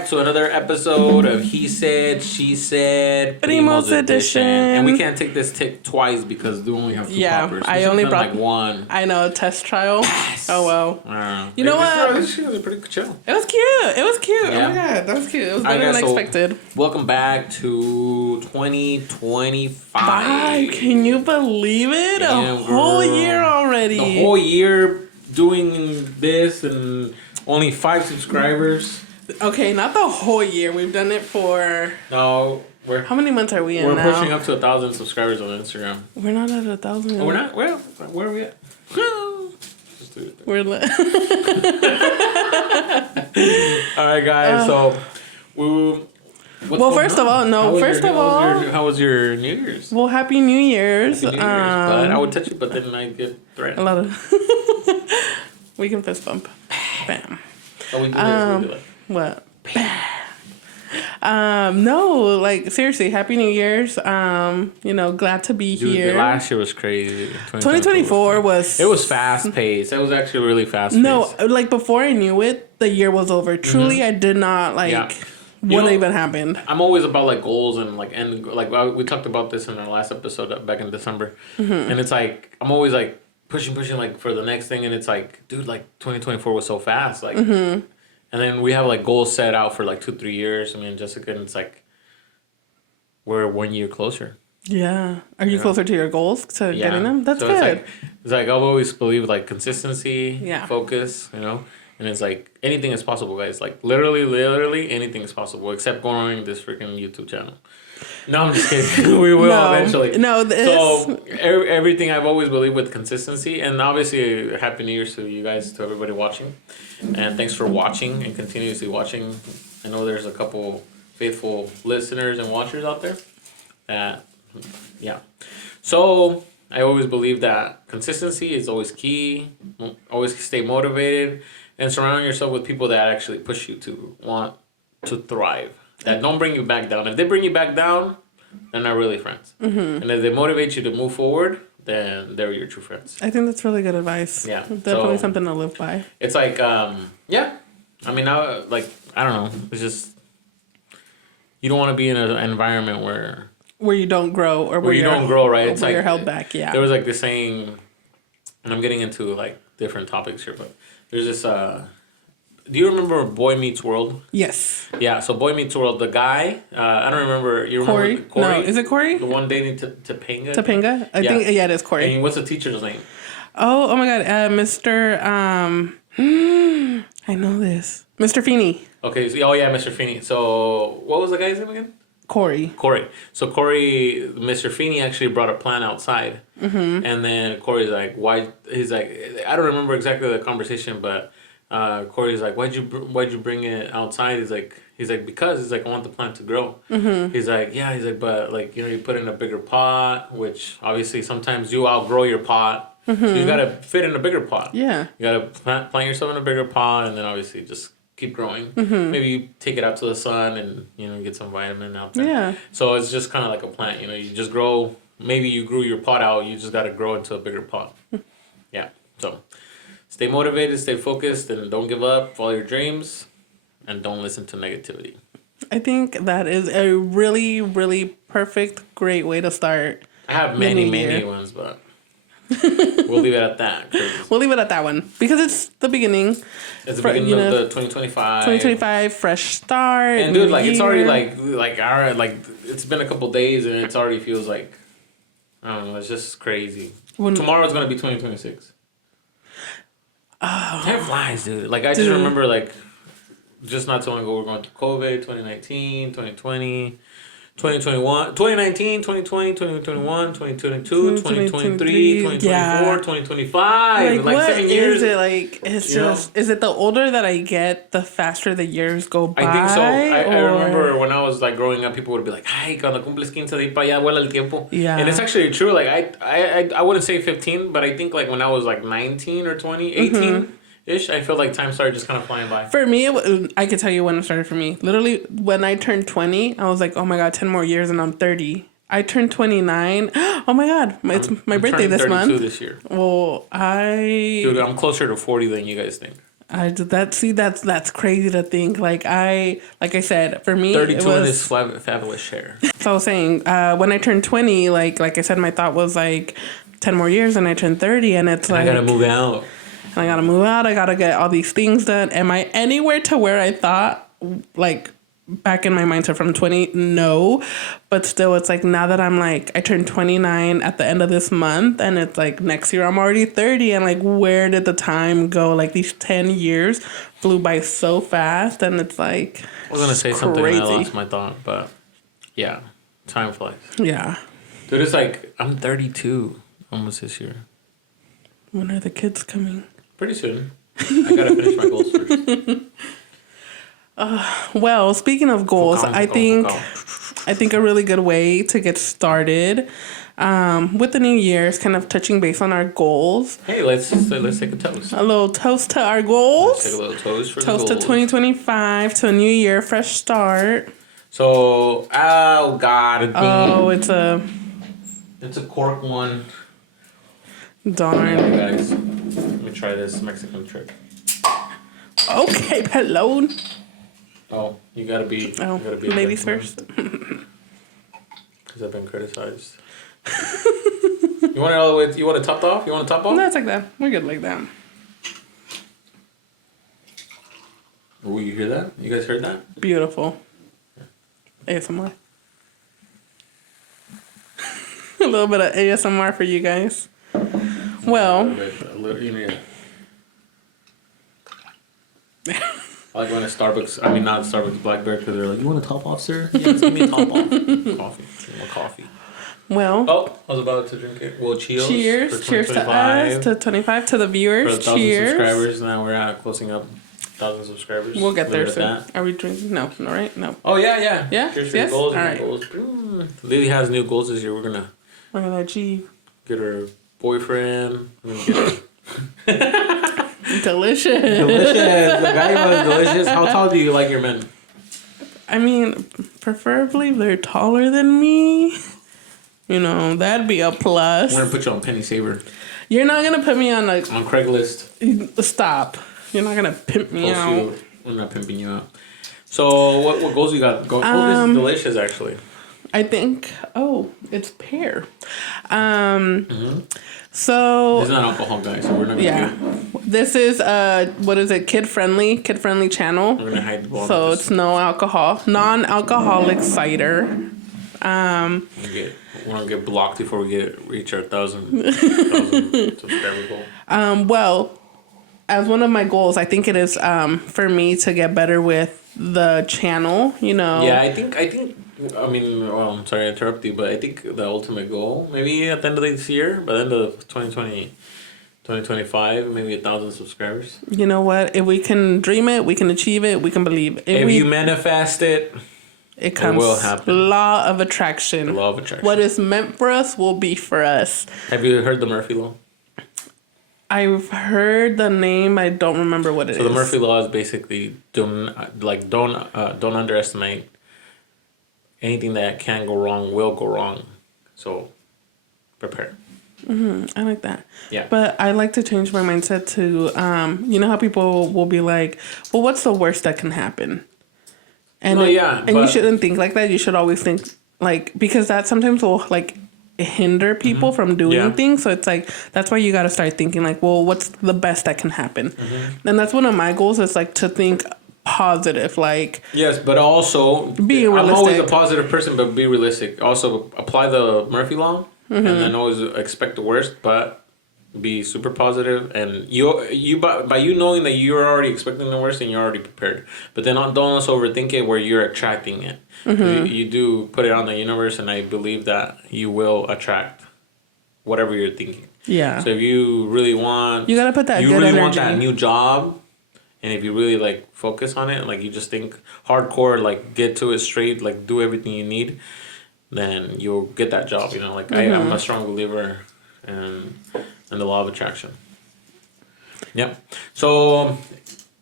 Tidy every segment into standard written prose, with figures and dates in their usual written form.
back to another episode of He Said, She Said, Primo's Edition. And we can't take this tick twice because we only have two poppers. I only brought like one. I know, test trial. Yes. Oh, well. You know what? This shit was pretty chill. It was cute. It was cute. Yeah. Oh, my God. That was cute. It was better than expected. Welcome back to 2025. Can you believe it? A whole year already. The whole year doing this and only 5 subscribers. Okay, not the whole year. We've done it for... No, how many months are we in now? We're pushing up to 1,000 subscribers on Instagram. We're not at 1,000 yet. Oh, we're not? Well, where are we at? Just do it. We're All right, guys. First of all, how was your New Year's? Well, Happy New Year's. Happy New Year's. But I would touch it, but then I get threatened. A lot of... We can fist bump. Bam. Oh, we do this. We do it. What? No, like seriously, Happy New Year's. Glad to be here. Last year was crazy. 2024 was... It was fast paced. It was actually really fast paced. No, like before I knew it, the year was over. Truly, I did not what even happened. I'm always about like goals and we talked about this in our last episode back in December, and it's like I'm always like pushing like for the next thing, and it's like, dude, like 2024 was so fast, like. And then we have like goals set out for like 2-3 years. I mean, Jessica, and it's like we're 1 year closer. Yeah. Are you closer to your goals to getting them? That's good. It's like I've always believed like consistency, focus, and it's like anything is possible, guys. Like literally anything is possible except growing this freaking YouTube channel. No, I'm just kidding. We will eventually. No, so everything I've always believed with consistency, and obviously Happy New Year's to you guys, to everybody watching, and thanks for watching and continuously watching. I know there's a couple faithful listeners and watchers out there. So I always believe that consistency is always key. Always stay motivated and surround yourself with people that actually push you to want to thrive. That don't bring you back down. If they bring you back down, they're not really friends. And if they motivate you to move forward, then they're your true friends. I think that's really good advice. Yeah. Definitely something to live by. It's like, I mean, I don't know. It's just, you don't want to be in an environment where you don't grow, or where you don't grow, right? It's like you're held back. Yeah. There was like this saying, and I'm getting into like different topics here, but there's this, do you remember Boy Meets World? Yes. Yeah, so Boy Meets World, the guy, I don't remember. You Corey? remember Corey? No, is it Corey? The one dating Topanga? Topanga? I think, it is Corey. And what's the teacher's name? Oh my God, Mr. I know this. Mr. Feeney. Okay, so, Mr. Feeney. So, what was the guy's name again? Corey. So Corey, Mr. Feeney actually brought a plant outside. And then Corey's like, why? He's like, I don't remember exactly the conversation, but... Corey's like, why'd you bring it outside? He's like, because I want the plant to grow. He's like, but like, you put it in a bigger pot, which obviously sometimes you outgrow your pot. So you gotta fit in a bigger pot. Yeah. You gotta plant yourself in a bigger pot, and then obviously just keep growing. Maybe you take it out to the sun and get some vitamin out there. Yeah. So it's just kind of like a plant. You just grow. Maybe you grew your pot out. You just gotta grow into a bigger pot. Yeah. So. Stay motivated, stay focused, and don't give up. Follow your dreams, and don't listen to negativity. I think that is a really, really perfect, great way to start. I have many ones, but we'll leave it at that. We'll leave it at that one because it's the beginning. It's the beginning of the 2025. 2025, fresh start. And dude, like it's already like all right, like it's been a couple days, and it already feels like I don't know. It's just crazy. Tomorrow's gonna be 2026. Oh. Time flies, dude. Like, I just remember, like, just not so long ago, we're going through COVID, 2019, 2020, 2021, 2019, 2020, 2021, 2022, 2023, 2024, 2025. Like 7 years. Is it like, it's just, is it the older that I get, the faster the years go by? I think so. I remember when I was like growing up, people would be like, ay, cuando cumples 15, de para allá vuela el tiempo. Yeah. And it's actually true. Like, I wouldn't say 15, but I think like when I was like 19 or 20, 18, ish, I feel like time started just kind of flying by. For me, I could tell you when it started for me. Literally, when I turned 20, I was like, oh my God, 10 more years and I'm 30. I turned 29. Oh my God, it's my birthday this month. This year. Well, Dude, I'm closer to 40 than you guys think. That's crazy to think. Like I said, for me, 32 it in was. his fabulous share. So I was saying, when I turned 20, like I said, my thought was like 10 more years, and I turned 30, and it's like I gotta move out. I gotta move out. I gotta get all these things done. Am I anywhere to where I thought, like, back in my mindset from 20? No. But still, it's like now that I'm like, I turned 29 at the end of this month, and it's like next year I'm already 30. And like, where did the time go? Like, these 10 years flew by so fast. And it's like, I was gonna say crazy. something and I lost my thought, but yeah, time flies. Yeah. Dude, it's like, I'm 32 almost this year. When are the kids coming? Pretty soon. I gotta finish my goals first. Well, speaking of goals, I think a really good way to get started with the new year is kind of touching base on our goals. Hey, let's take a toast. A little toast to our goals. Let's take a little toast for Toast the to goals. 2025, to a new year, fresh start. So, oh god, It's a cork one. darn. Hey guys, let me try this Mexican trick. Okay, Pelon. Oh, you gotta be ladies first. Because I've been criticized. You want it all the way? You want it topped off? You want it topped off? No, it's like that. We're good like that. Oh, you hear that? You guys heard that? Beautiful. ASMR. A little bit of ASMR for you guys. Well. You need I like going to Starbucks. I mean, not Starbucks, Blackberry, because they're like, "You want a top off, sir? Yes, give me a top off. Coffee. More coffee." Well. Oh, I was about to drink it. Well, cheers. Cheers. Cheers to us, to 25, to the viewers. For 1,000 cheers. subscribers. Now we're closing up 1,000 subscribers. We'll get there Leave it soon. at that. Are we drinking? No, right? No. Oh, yeah. Yeah? Cheers for Yes? your goals. All right. Goals. Lily has new goals this year. We're going to achieve. get her boyfriend. We're going to get her... Delicious. Delicious. The guy was delicious. How tall do you like your men? I mean, preferably they're taller than me. You know, that'd be a plus. I'm going to put you on Penny Saver. You're not going to put me on On Craigslist. Stop. You're not going to pimp me out. We're not pimping you out. So, what goals you got? This is delicious, actually. I think, it's pear. So... It's not alcohol, guys, so we're not going to This is, kid-friendly channel. We're going to hide the ball. So, it's no alcohol. Non-alcoholic cider. We're gonna get blocked before we reach our 1,000 subscriber goal. Well, as one of my goals, I think it is for me to get better with the channel. You know. Yeah, I think. I mean, well, I'm sorry to interrupt you, but I think the ultimate goal, maybe at the end of this year, by the end of 2025, maybe 1,000 subscribers. You know what? If we can dream it, we can achieve it. We can believe it. If you manifest it. It comes. It will happen. Law of attraction. The law of attraction. What is meant for us will be for us. Have you heard the Murphy Law? I've heard the name. I don't remember what it is. So the Murphy Law is basically don't underestimate anything that can go wrong will go wrong. So prepare. I like that. Yeah. But I like to change my mindset to you know how people will be like, well, what's the worst that can happen? And you shouldn't think like that. You should always think like, because that sometimes will like hinder people from doing things. So it's like, that's why you got to start thinking like, well, what's the best that can happen? And that's one of my goals, is like to think positive, like, yes, but also be realistic. I'm always a positive person, but be realistic. Also apply the Murphy Law and then always expect the worst, but be super positive, and you by you knowing that you're already expecting the worst and you're already prepared. But then don't also overthink it where you're attracting it. You do put it on the universe, and I believe that you will attract whatever you're thinking. Yeah. So if you really want, you gotta put that. You good really energy. Want that new job, and if you really like focus on it, like you just think hardcore, like get to it straight, like do everything you need, then you'll get that job. You know, like I'm a strong believer in the law of attraction. Yep. So,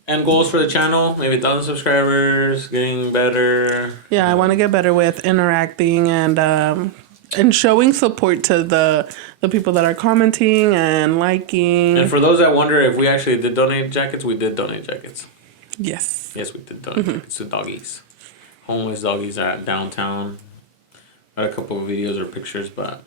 end goals for the channel, maybe 1,000 subscribers, getting better. Yeah, I want to get better with interacting and and showing support to the people that are commenting and liking. And for those that wonder if we actually did donate jackets, we did donate jackets. Yes. Yes, we did donate jackets to doggies. Homeless doggies at downtown. Got a couple of videos or pictures, but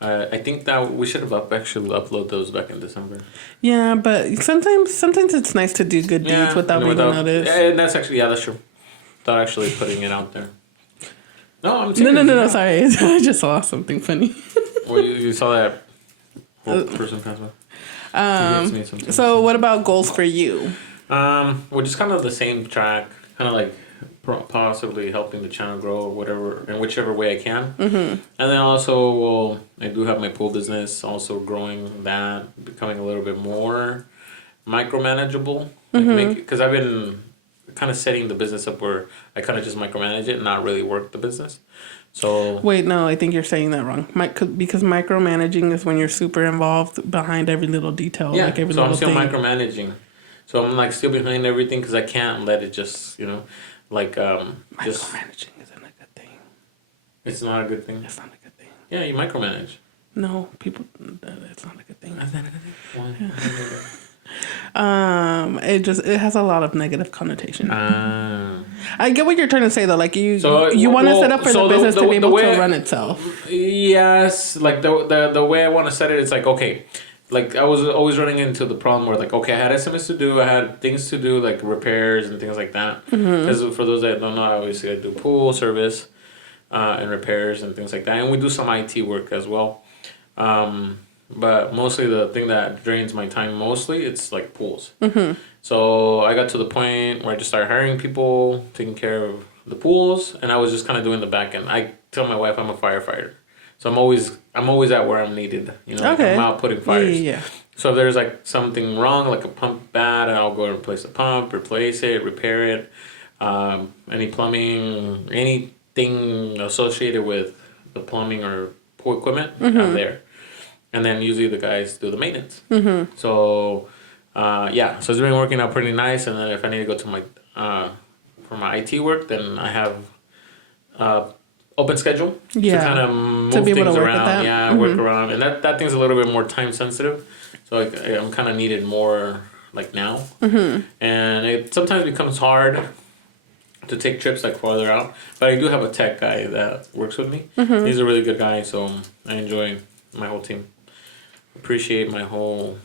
I think that we should have actually uploaded those back in December. Yeah, but sometimes it's nice to do good deeds without being noticed. And that's actually, that's true. Without actually putting it out there. No, I'm serious. No, sorry. I just saw something funny. Well, you saw that person pass by? So what about goals for you? Well, just kind of the same track. Kind of like possibly helping the channel grow or whatever, in whichever way I can. And then also, well, I do have my pool business, also growing that, becoming a little bit more micromanageable. Because I've been kind of setting the business up where I kind of just micromanage it and not really work the business. So wait, no, I think you're saying that wrong. Because micromanaging is when you're super involved behind every little detail. Yeah, like every so little I'm still thing. micromanaging. So I'm like still behind everything because I can't let it just, like just. Micromanaging isn't a good thing. It's not a good thing. It's not a good thing. Yeah, you micromanage. No, people. It's not a good thing. That's not a good thing. Why? It has a lot of negative connotation. I get what you're trying to say though. Like you want to set up for the business to be able to run itself. Yes, like the way I want to set it, it's like okay, like I was always running into the problem where like okay, I had estimates to do, I had things to do like repairs and things like that. Because for those that don't know, obviously I do pool service, and repairs and things like that, and we do some IT work as well. But mostly the thing that drains my time mostly, it's like pools. So I got to the point where I just started hiring people, taking care of the pools, and I was just kind of doing the back end. I tell my wife I'm a firefighter. So I'm always at where I'm needed. Okay. I'm out putting fires. Yeah. So if there's like something wrong, like a pump bad, I'll go replace the pump, replace it, repair it. Any plumbing, anything associated with the plumbing or pool equipment, I'm there. And then usually the guys do the maintenance. So, so it's been working out pretty nice. And then if I need to go to my for my IT work, then I have open schedule to kind of move things around. Work around, and that thing's a little bit more time sensitive. So I'm kind of needed more like now, and it sometimes becomes hard to take trips like farther out. But I do have a tech guy that works with me. He's a really good guy, so I enjoy my whole team. Appreciate my whole.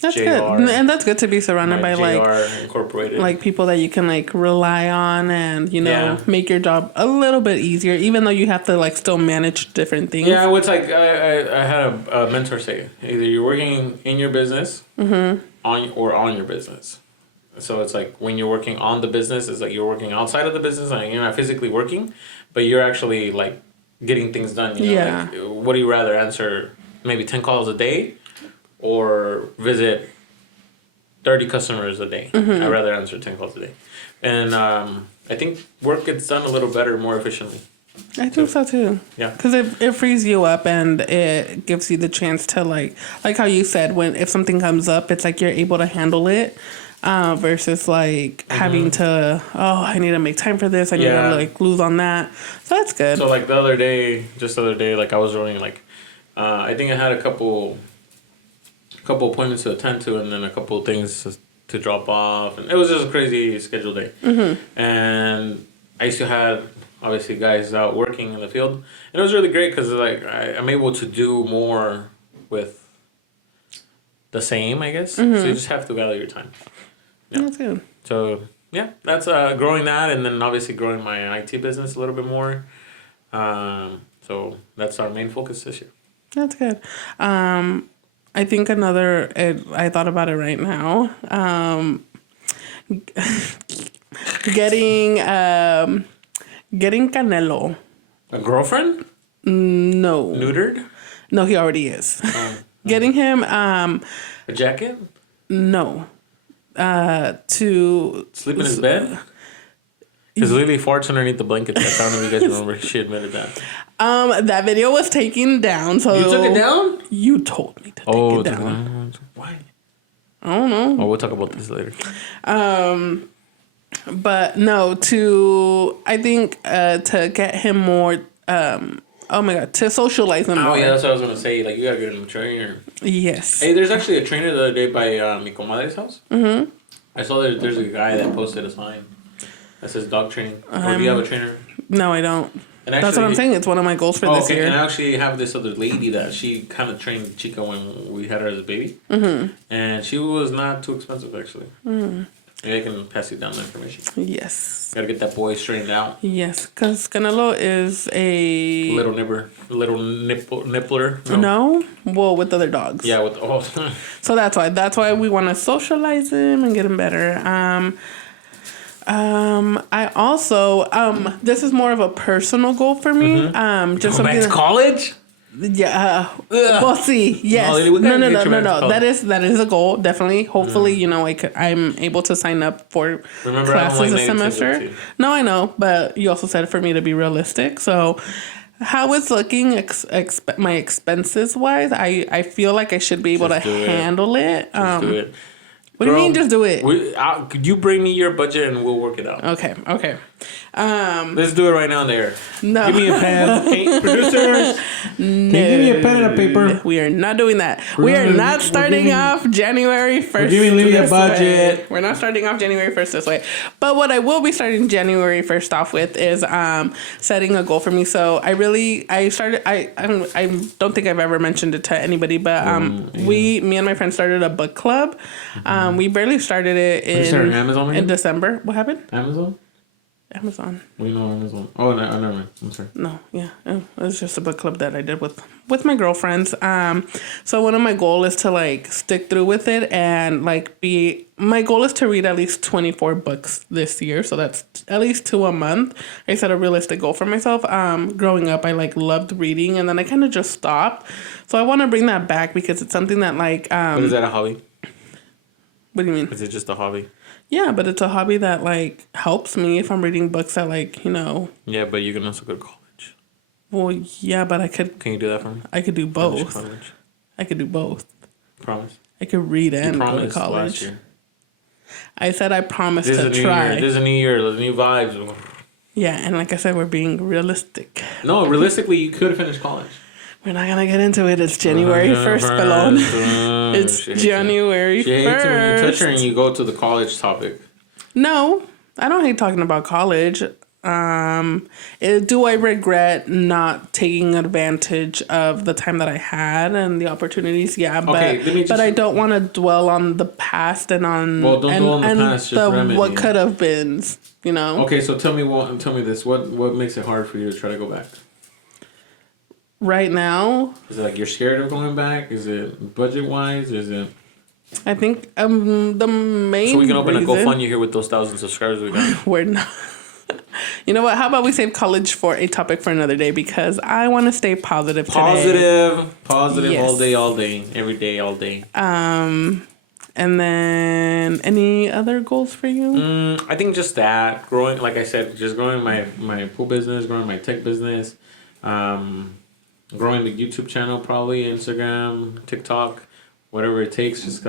That's JR, good, and that's good to be surrounded by JR Incorporated, like people that you can like rely on, and make your job a little bit easier, even though you have to like still manage different things. Yeah, it's like I had a mentor say either you're working in your business on your business. So it's like when you're working on the business, it's like you're working outside of the business, and you're not physically working, but you're actually like getting things done. Like, what do you rather answer? Maybe 10 calls a day, or visit 30 customers a day. I'd rather answer 10 calls a day. And I think work gets done a little better, more efficiently. I think so too. Yeah. Because it frees you up, and it gives you the chance to like how you said, if something comes up, it's like you're able to handle it. Versus like having to, I need to make time for this. I need to like lose on that. So that's good. So like the other day, like I was running like, I think I had a couple appointments to attend to, and then a couple things to drop off, and it was just a crazy schedule day. And I used to have obviously guys out working in the field, and it was really great because like I'm able to do more with the same, I guess. So you just have to value your time. Yeah. That's good. So yeah, that's growing that, and then obviously growing my IT business a little bit more. So that's our main focus this year. That's good. I think I thought about it right now. Getting Canelo. A girlfriend? No. Neutered? No, he already is. Getting him a jacket? No. To sleep in his bed? Because Lili farts underneath the blankets. I don't know if you guys remember. She admitted that. That video was taken down. So you took it down? You told me to take it down. Why? I don't know. Oh, we'll talk about this later. But no, I think to get him more Oh my God, to socialize them more. Oh yeah, that's what I was gonna say. Like you gotta get a trainer. Yes. Hey, there's actually a trainer the other day by mi comadre's house. Mm-hmm. I saw there's a guy that posted a sign that says dog training. Or do you have a trainer? No, I don't. And actually, that's what I'm saying. It's one of my goals for this year. And I actually have this other lady that she kind of trained Chica when we had her as a baby. Mm-hmm. And she was not too expensive, actually. Mm-hmm. Maybe I can pass you down the information. Yes. Gotta get that boy straightened out. Yes, because Canelo is a... Little nippler. No? Well, with other dogs. Yeah, with... Oh. So that's why. That's why we want to socialize him and get him better. I also this is more of a personal goal for me. Mm-hmm. Just something to college. Yeah, we'll see. Yes, no. That is a goal. Definitely. Hopefully, I'm able to sign up for classes a semester. No, I know, but you also said for me to be realistic. So, how it's looking, my expenses wise, I feel like I should be able to handle it. Just do it. What do you mean? Just do it. Could you bring me your budget and we'll work it out? Okay. Let's do it right now. There. No. Give me a pen. Hey, producers. No. Can you give me a pen and a paper? We are not doing that. We are not starting off January 1st. We're giving Lili a budget. We're not starting off January 1st this way. But what I will be starting January 1st off with is setting a goal for me. So I don't think I've ever mentioned it to anybody, but me and my friend started a book club. We barely started it in December. What happened? Amazon. We know Amazon. Oh, no, never mind. I'm sorry. No, yeah. It was just a book club that I did with my girlfriends. So one of my goals is to, stick through with it and, my goal is to read at least 24 books this year. So that's at least 2 a month. I set a realistic goal for myself. Growing up, I, loved reading, and then I kind of just stopped. So I want to bring that back because it's something that, But is that a hobby? What do you mean? Is it just a hobby? Yeah, but it's a hobby that, helps me if I'm reading books that, Yeah, but you can also go to college. Well, yeah, but I could... Can you do that for me? I could do both. I could do both. Promise? I could read and go to college. Last year. I said I promised to try. This is a new year. There's new vibes. Yeah, and like I said, we're being realistic. No, realistically, you could finish college. We're not going to get into it. It's January 1st, Pelon. It's January 1st. She hates it when you touch her and you go to the college topic. No, I don't hate talking about college. Do I regret not taking advantage of the time that I had and the opportunities? Yeah, but I don't want to dwell on the past and on don't dwell on the past. What could have been. Okay, so tell me this. What makes it hard for you to try to go back? Right now, is it you're scared of going back? Is it budget wise? Is it? I think the main. So we can open a GoFundMe here with those 1,000 subscribers we got. We're not. You know what? How about we save college for a topic for another day because I want to stay positive today. Positive, yes. All day, every day, all day. And then any other goals for you? I think just that growing, like I said, just growing my pool business, growing my tech business. Growing the YouTube channel, probably Instagram, TikTok, whatever it takes. Just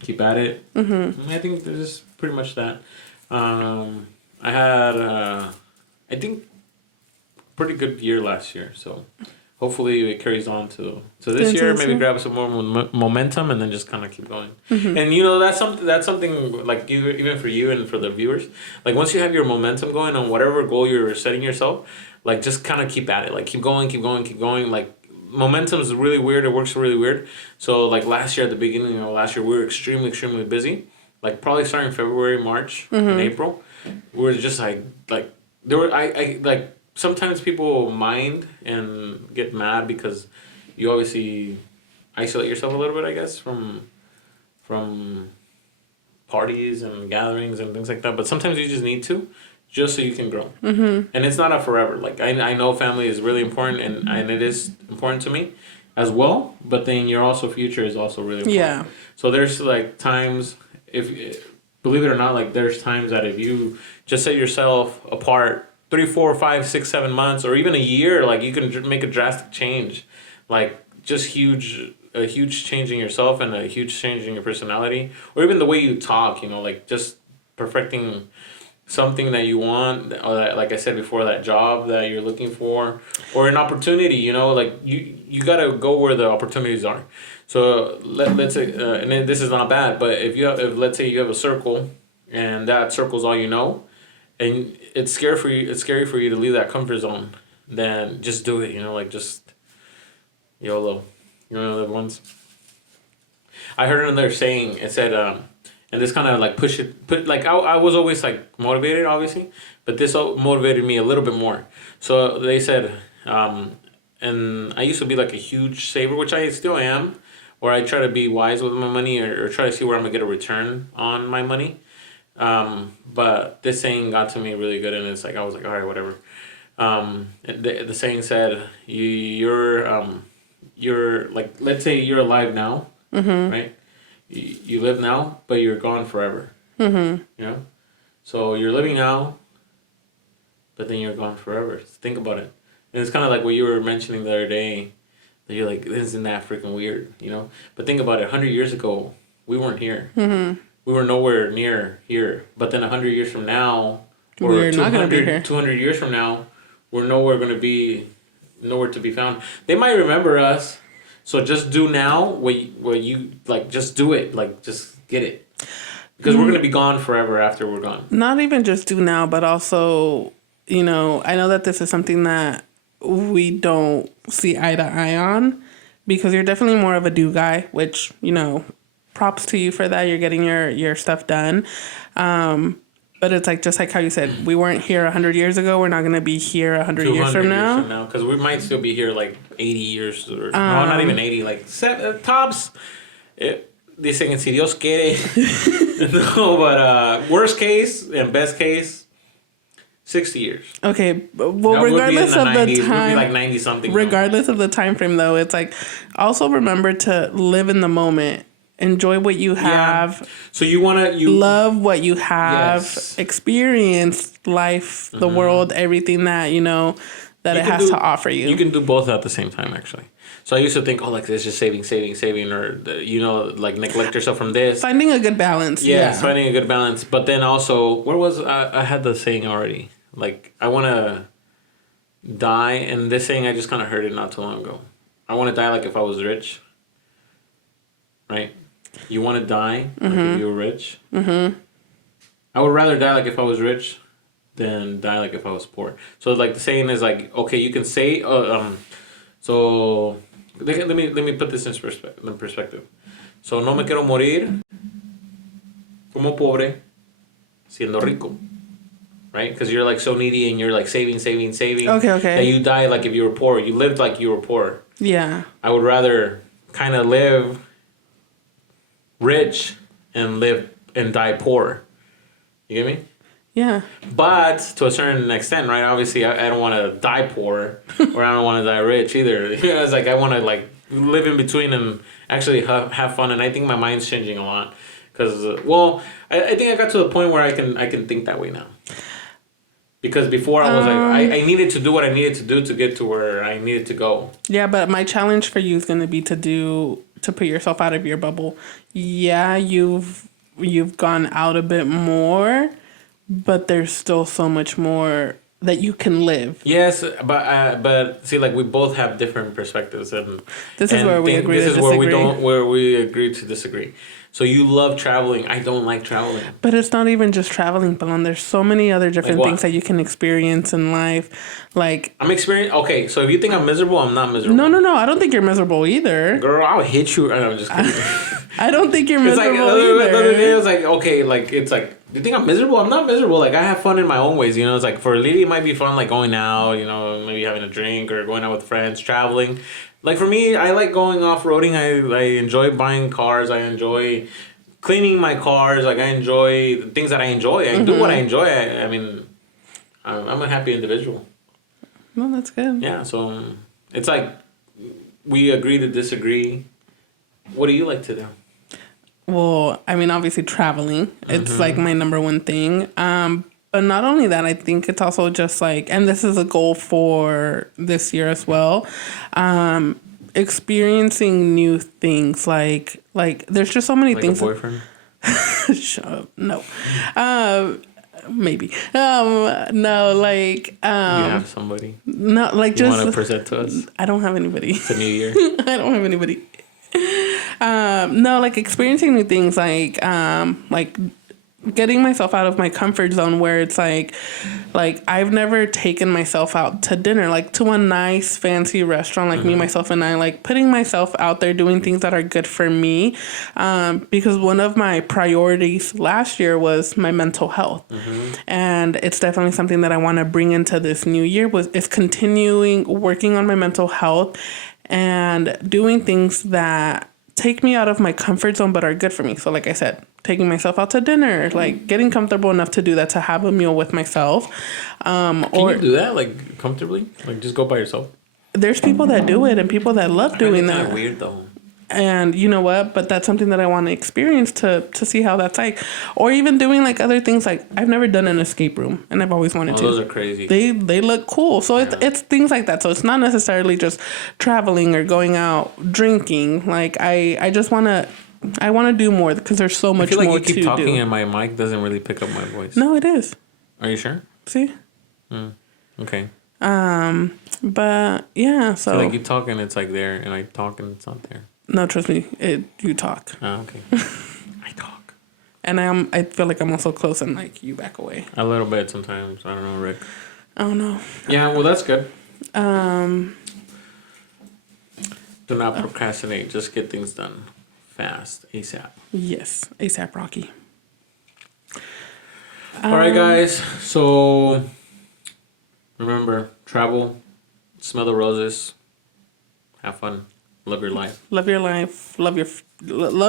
keep at it. Mm-hmm. I think this is pretty much that. I had, I think, pretty good year last year. So hopefully it carries on to this year. Maybe grab some more momentum and then just kind of keep going. Mm-hmm. And that's something even for you and for the viewers. Once you have your momentum going on whatever goal you're setting yourself. Just kind of keep at it. Keep going. Momentum is really weird. It works really weird. So, last year, at the beginning of last year, we were extremely, extremely busy. Probably starting February, March, and April. We were just, sometimes people mind and get mad because you obviously isolate yourself a little bit, I guess, from parties and gatherings and things like that. But sometimes you just need to. Just so you can grow. Mm-hmm. And it's not a forever. I know family is really important and it is important to me as well. But then your also future is also really important. Yeah. So there's times, believe it or not, there's times that if you just set yourself apart 3, 4, 5, 6, 7 months or even a year, you can make a drastic change. Just a huge change in yourself and a huge change in your personality. Or even the way you talk, just perfecting something that you want, or that, like I said before, that job that you're looking for, or an opportunity, like you gotta go where the opportunities are. So let's say, and then this is not bad, but if let's say you have a circle, and that circle's all you know, and it's scary for you. It's scary for you to leave that comfort zone. Then just do it. Like just YOLO. You know the ones. I heard another saying. It said, and this kind of like I was always like motivated, obviously, but this motivated me a little bit more. So they said, and I used to be like a huge saver, which I still am, where I try to be wise with my money, or try to see where I'm gonna get a return on my money. But this saying got to me really good, and it's like I was like, all right, whatever. The saying said, you're like, let's say you're alive now, right? You live now, but you're gone forever. So you're living now, but then you're gone forever. Think about it. And it's kind of like what you were mentioning the other day, that you're like, isn't that freaking weird, But think about it. 100 years ago, we weren't here. We were nowhere near here. But then 100 years from now, or we're not going to be here. 200 years from now, we're nowhere to be found. They might remember us. So just do now what you like. Just do it. Like, just get it. Because we're going to be gone forever after we're gone. Not even just do now, but also, I know that this is something that we don't see eye to eye on, because you're definitely more of a do guy, which, props to you for that. You're getting your stuff done. But it's like, just like how you said, we weren't here 100 years ago. We're not going to be here 100 years from now. Because we might still be here like 80 years. Or, no, not even 80. Like tops. Dicen, si Dios quiere. No, but worst case and best case, 60 years. Okay. Well, regardless of the time. We'll be like 90 something. Regardless of the time frame, though, it's like, also remember to live in the moment. Enjoy what you have. Yeah. So you love what you have. Yes. Experience life, the world, everything that that it has to offer you. You can do both at the same time, actually. So I used to think, like this, just saving, or like neglect yourself from this. Finding a good balance. Yeah, finding a good balance. But then also, where was I had the saying already? Like, I want to die, and this saying I just kind of heard it not too long ago. I want to die like if I was rich. Right. You want to die like if you were rich? I would rather die like if I was rich than die like if I was poor. So like the saying is like, okay, you can say, so let me put this in perspective. So no me quiero morir como pobre siendo rico. Right? Because you're like so needy and you're like saving. Okay. That you die like if you were poor. You lived like you were poor. Yeah. I would rather kind of live rich and die poor. You get me? Yeah. But to a certain extent, right? Obviously, I don't want to die poor, or I don't want to die rich either. It's like I want to like live in between and actually have fun. And I think my mind's changing a lot because, I think I got to the point where I can think that way now. Because before I was like, I needed to do what I needed to do to get to where I needed to go. Yeah, but my challenge for you is going to be to put yourself out of your bubble. Yeah, you've gone out a bit more, but there's still so much more that you can live. Yes, but see, like we both have different perspectives, and this is where we agree to disagree. Where we agree to disagree. So you love traveling. I don't like traveling. But it's not even just traveling, Pelon. There's so many other different things that you can experience in life. Like I'm experiencing. Okay, so if you think I'm miserable, I'm not miserable. No. I don't think you're miserable either. Girl, I'll hit you. I'm just kidding. I don't think you're miserable either. The other day, it was like, okay, like it's like, do you think I'm miserable? I'm not miserable. Like I have fun in my own ways. It's like for Lili, it might be fun, like going out. Maybe having a drink or going out with friends, traveling. Like for me, I like going off-roading. I enjoy buying cars. I enjoy cleaning my cars. Like I enjoy the things that I enjoy. I do what I enjoy. I mean, I'm a happy individual. Well, that's good. Yeah, so it's like we agree to disagree. What do you like to do? Well, I mean, obviously traveling. It's like my number one thing. But not only that, I think it's also just like, and this is a goal for this year as well, experiencing new things. Like there's just so many things. Like a boyfriend? Shut up. No. Maybe. No, like You have somebody no, like you just want to present to us. I don't have anybody. It's a new year. I don't have anybody. No, like experiencing new things, like getting myself out of my comfort zone where it's like I've never taken myself out to dinner, like to a nice fancy restaurant, like me, myself, and I, like putting myself out there doing things that are good for me. Because one of my priorities last year was my mental health. And it's definitely something that I want to bring into this new year is continuing working on my mental health and doing things that take me out of my comfort zone but are good for me. So like I said, taking myself out to dinner, like getting comfortable enough to do that, to have a meal with myself. Can you do that like comfortably? Like just go by yourself? There's people that do it and people that love doing that. Kind of weird though. And you know what? But that's something that I want to experience to see how that's like. Or even doing like other things. Like I've never done an escape room and I've always wanted to. Those are crazy. They look cool. So it's things like that. So it's not necessarily just traveling or going out drinking. Like I just want to. I want to do more because there's so much more to do. I feel like you keep talking and my mic doesn't really pick up my voice. No, it is. Are you sure? See? Okay. But yeah, so. Like you talk and it's like there, and I talk and it's not there. No, trust me. You talk. Oh, okay. I talk. And I feel like I'm also close and like you back away. A little bit sometimes. I don't know, Rick. I don't know. Yeah, well, that's good. Do not procrastinate. Just get things done. Fast, ASAP. Yes, ASAP Rocky. All right, guys. So remember, travel, smell the roses, have fun, love your life. Love your life. Love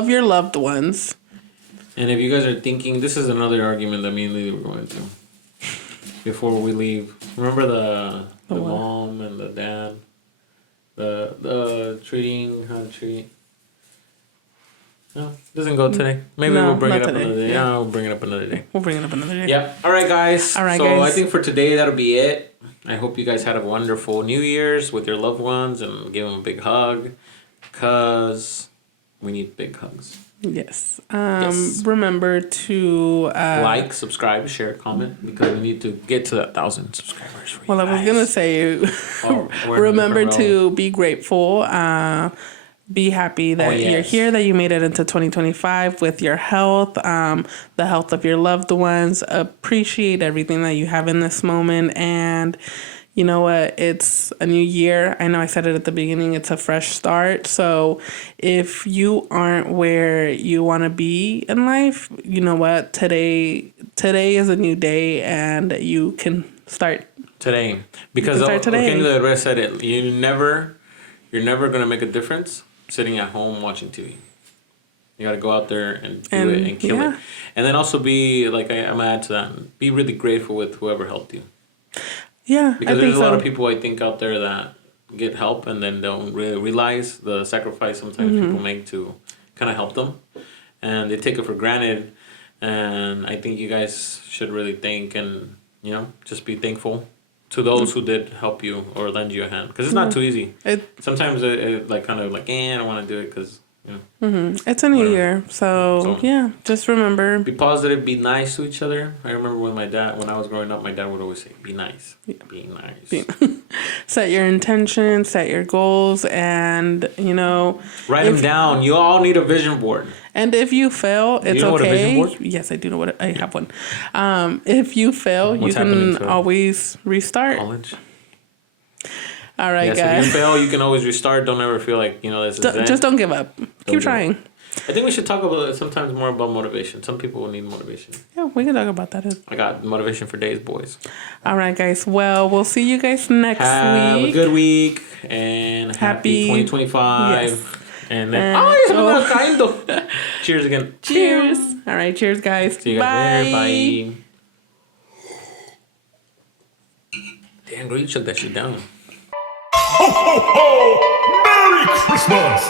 your loved ones. And if you guys are thinking, this is another argument that me and Lili were going to before we leave. Remember the mom and the dad, the treating how to treat. No, doesn't go today. Maybe we'll bring it up another day. Yeah, we'll bring it up another day. We'll bring it up another day. Yep. All right, guys. All right, so guys. I think for today, that'll be it. I hope you guys had a wonderful New Year's with your loved ones and give them a big hug because we need big hugs. Yes. Remember to like, subscribe, share, comment because we need to get to that 1,000 subscribers. For well, you I was going to say, remember to be grateful. Be happy that you're here, that you made it into 2025 with your health, the health of your loved ones. Appreciate everything that you have in this moment. And you know what? It's a new year. I know I said it at the beginning. It's a fresh start. So if you aren't where you want to be in life, you know what? Today is a new day and you can start today. Because the rest said it. You're never going to make a difference sitting at home watching TV. You got to go out there and do it and kill it. And then also be, like, I'm going to add to that, be really grateful with whoever helped you. Yeah, because there's a lot of people, I think, out there that get help and then don't really realize the sacrifice sometimes people make to kind of help them. And they take it for granted. And I think you guys should really think and, just be thankful to those who did help you or lend you a hand, because it's not too easy. Sometimes it like kind of like, I don't want to do it because it's a new year, so yeah, just remember, be positive, be nice to each other. I remember when I was growing up, my dad would always say, "Be nice, be nice." Set your intentions, set your goals, and write them down. You all need a vision board. And if you fail, it's okay. What a vision board? Yes, I do know I have one. If you fail, you can always restart. College. All right, guys. If you fail, you can always restart. Don't ever feel like this is just don't give up. Keep trying. I think we should talk sometimes more about motivation. Some people will need motivation. Yeah, we can talk about that. I got motivation for days, boys. All right, guys. Well, we'll see you guys next week. Have a good week and happy 2025. Yes. And then, cheers again. Cheers. All right, cheers, guys. See you guys later. Bye. Damn, girl, you took that shit down. Ho, ho, ho! Merry Christmas!